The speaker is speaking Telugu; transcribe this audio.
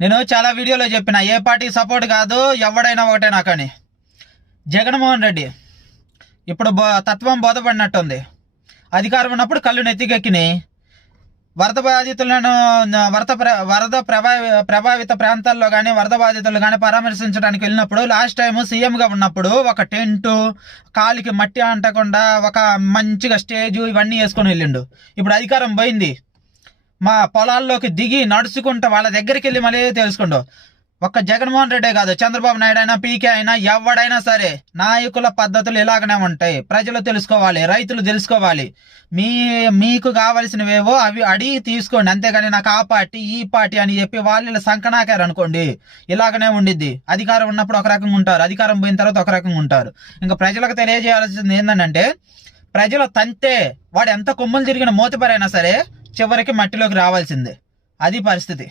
నేను చాలా వీడియోలో చెప్పిన ఏ పార్టీ సపోర్ట్ కాదు, ఎవడైనా ఒకటే నాకని. జగన్మోహన్ రెడ్డి ఇప్పుడు తత్వం బోధపడినట్టుంది. అధికారం ఉన్నప్పుడు కళ్ళు నెత్తికెక్కినాయి. వరద బాధితులను వరద ప్రభావిత ప్రాంతాల్లో కానీ వరద బాధితులు కానీ పరామర్శించడానికి వెళ్ళినప్పుడు లాస్ట్ టైం సీఎంగా ఉన్నప్పుడు ఒక టెంటు, కాలికి మట్టి అంటకుండా ఒక మంచిగా స్టేజు ఇవన్నీ వేసుకొని వెళ్ళిండు. ఇప్పుడు అధికారం పోయింది, మా పొలాల్లోకి దిగి నడుచుకుంటూ వాళ్ళ దగ్గరికి వెళ్ళి మళ్ళీ తెలుసుకోండు. ఒక్క జగన్మోహన్ రెడ్డే కాదు, చంద్రబాబు నాయుడు అయినా, పీకే అయినా, ఎవడైనా సరే నాయకుల పద్ధతులు ఇలాగనే ఉంటాయి. ప్రజలు తెలుసుకోవాలి, రైతులు తెలుసుకోవాలి. మీకు కావలసినవేవో అవి అడిగి తీసుకోండి, అంతేగాని నాకు ఆ పార్టీ ఈ పార్టీ అని చెప్పి వాళ్ళు సంకనాకారు అనుకోండి, ఇలాగనే ఉండిద్ది. అధికారం ఉన్నప్పుడు ఒక రకంగా ఉంటారు, అధికారం పోయిన తర్వాత ఒక రకంగా ఉంటారు. ఇంకా ప్రజలకు తెలియజేయాల్సింది ఏంటంటే, ప్రజలు తంతే వాడు ఎంత కొమ్ములు తిరిగిన మోతిపరైనా సరే చివరికి మట్టిలోకి రావాల్సిందే. అది పరిస్థితి.